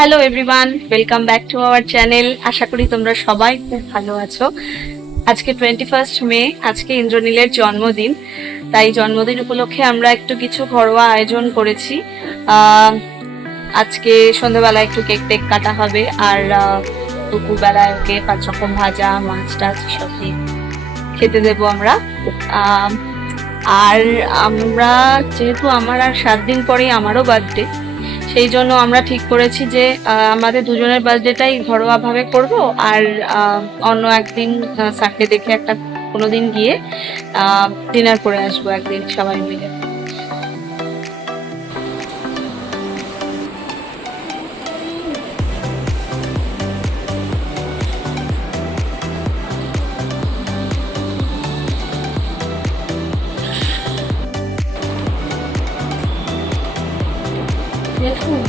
Hello everyone, welcome back to our channel. আশা করি তোমরা সবাই খুব ভালো আছো। আজকে 21 মে, আজকে ইন্দ্রনীলের জন্মদিন। তাই জন্মদিন উপলক্ষে আমরা একটু কিছু ঘরোয়া আয়োজন করেছি। আজকে সন্ধ্যাবেলা একটু কেক টেক কাটা হবে, আর দুপুরবেলায় ওকে 5 রকম ভাজা, মাছ টাছ সব দিয়ে খেতে দেবো আমরা। আর আমরা যেহেতু আমার আর 7 দিন পরেই আমারও বার্থডে, সেই জন্য আমরা ঠিক করেছি যে আমাদের দুজনের বার্থডেটাই ঘরোয়াভাবে করব। আর অন্য একদিন সানডে দেখে একটা কোনো দিন গিয়ে ডিনার করে আসবো একদিন সবাই মিলে। দেখুন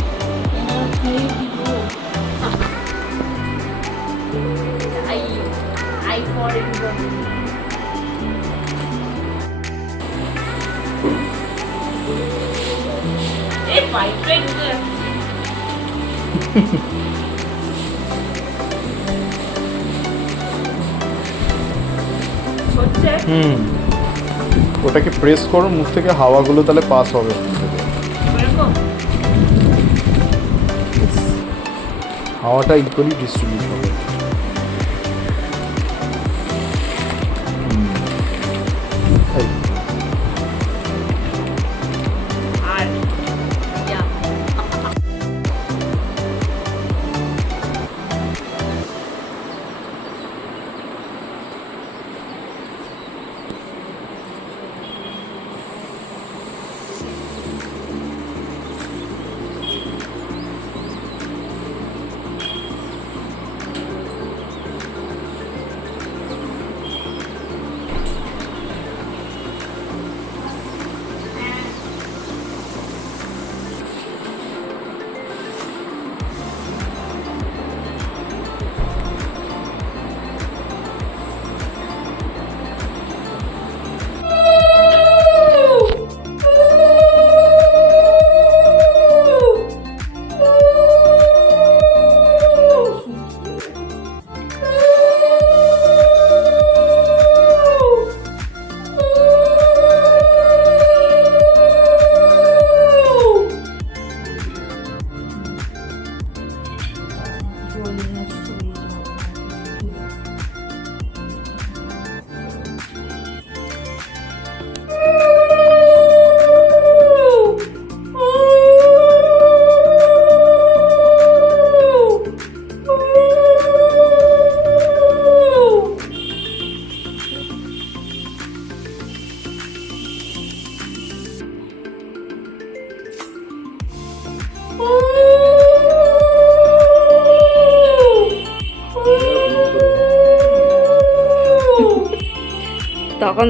I for এই পাইপটাই ঢুকে যাচ্ছে। হচ্ছে ওটাকে প্রেস করো, মুখ থেকে হাওয়াগুলো তাহলে পাস হবে। এরকম হাওয়াটা ইকুয়ালি ডিস্ট্রিবিউট হবে। এই, আর ইয়া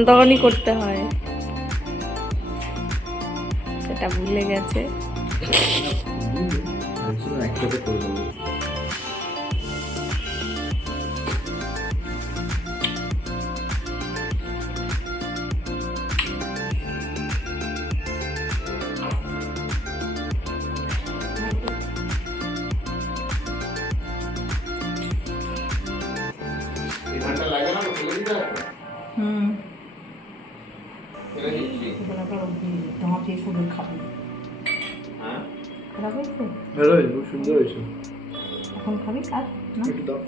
তখনই করতে হয়, সেটা ভুলে গেছে। একসাথে করে দেবো। খুব সুন্দর হয়েছে। এখন খাবি আর না? একটু দাও।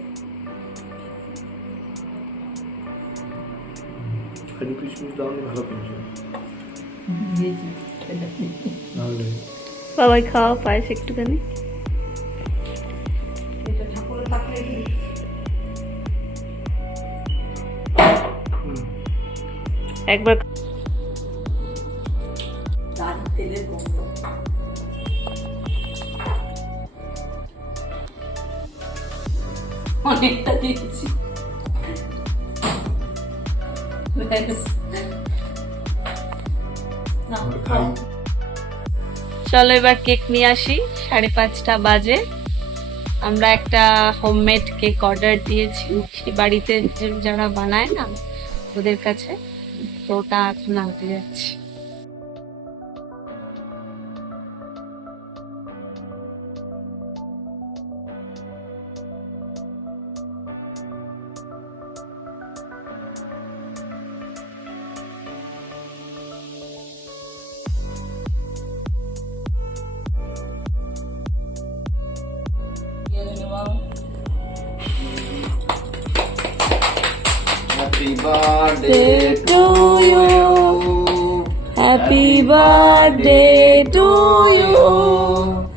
কাজু কিশমিশ দাও, ভালো করেছে। বাবাই খাওয়া পায়েস একটুখানি। একবার অনেকটা দিচ্ছি। চলো এবার কেক নিয়ে আসি। 5:30 বাজে। আমরা একটা হোমমেড কেক অর্ডার দিয়েছি বাড়িতে, যারা বানায় না ওদের কাছে, তো ওটা এখন আনতে যাচ্ছি। Happy birthday to you. Happy birthday to you.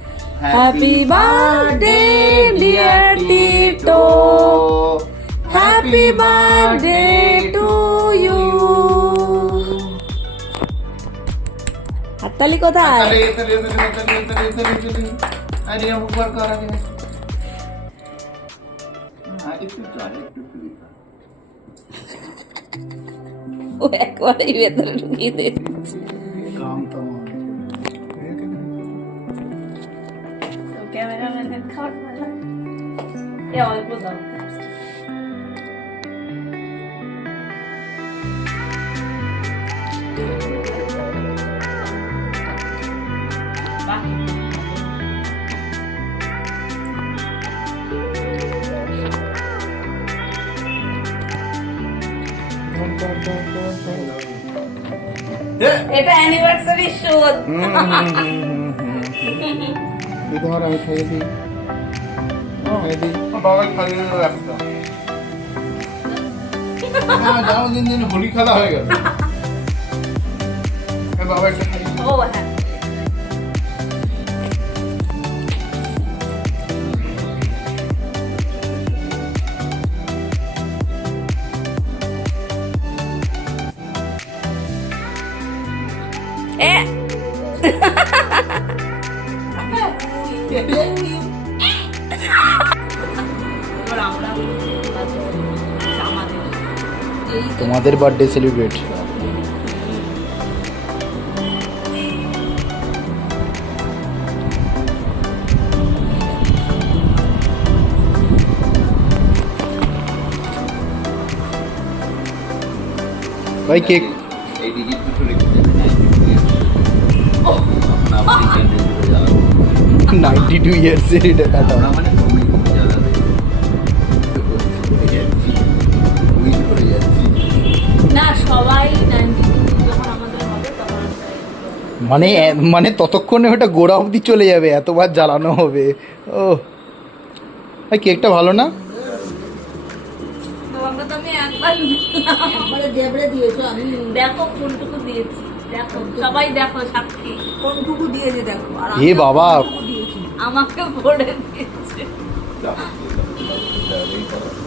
Happy birthday dear Tito. Happy birthday to you. হাততালি কোথায়? আরে উপর কর আগে। একটু চল একটু। ও একবারই ভেতরে ঢুকিয়ে দিয়েছে। काम तमाम ক্যামেরাম্যানের খাওয়ার পালা। এ অল্প দাও। এটা অ্যানিভার্সারি শোধ। इधर आई खाई थी বাবা খাইয়ে দিল একটা। হ্যাঁ যাও দিন হোলি খেলা হয়ে গেল। বাবা একটা খাইয়ে দিল। ও হ্যাঁ এ তোমাদের বার্থডে সেলিব্রেট ভাই কেক এই দিকে দুটো রেখে দেবে না। আপনার ক্যান্ডেল ধরে যাবে। 92 ইয়ার্স এর এটা কাটা আমরা মানে তুমি জ্বালাবে। উইশ করে যাচ্ছি। না সবাই 92 যখন আমাদের হবে তখন মানে ততক্ষণে ওটা গোড়া অবধি চলে যাবে, এতবার জ্বালানো হবে। ও ভাই কেকটা ভালো না? তোমাকে তো আমি একবারে জেবড়ে দিয়েছো। আমি দেখো কোনটুকু দিয়েছি, দেখো সবাই দেখো সাক্ষী কোনটুকু দিয়েছে দেখো। আর এ বাবা আমাকে ভরে দিয়েছে। এই করো।